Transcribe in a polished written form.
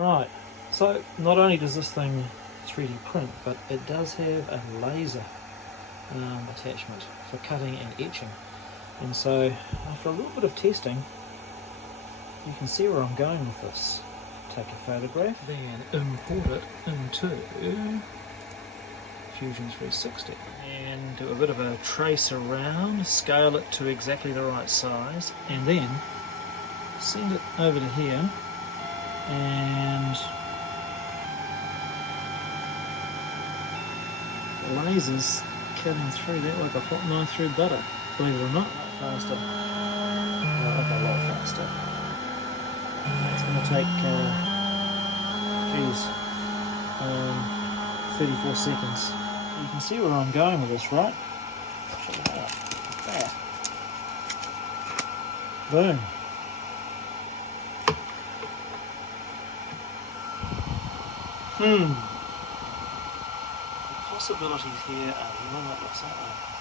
Right, so not only does this thing 3D print, but it does have a laser attachment for cutting and etching. And so after a little bit of testing, you can see where I'm going with this. Take a photograph, then import it into Fusion 360 and do a bit of a trace around, scale it to exactly the right size, and then send it over to here and the laser's cutting through that like a hot knife through butter. Believe it or not, faster. Like a lot faster. It's going to take 34 seconds. You can see where I'm going with this, right? Check it out. That. Boom. The possibilities here are limitless, aren't they?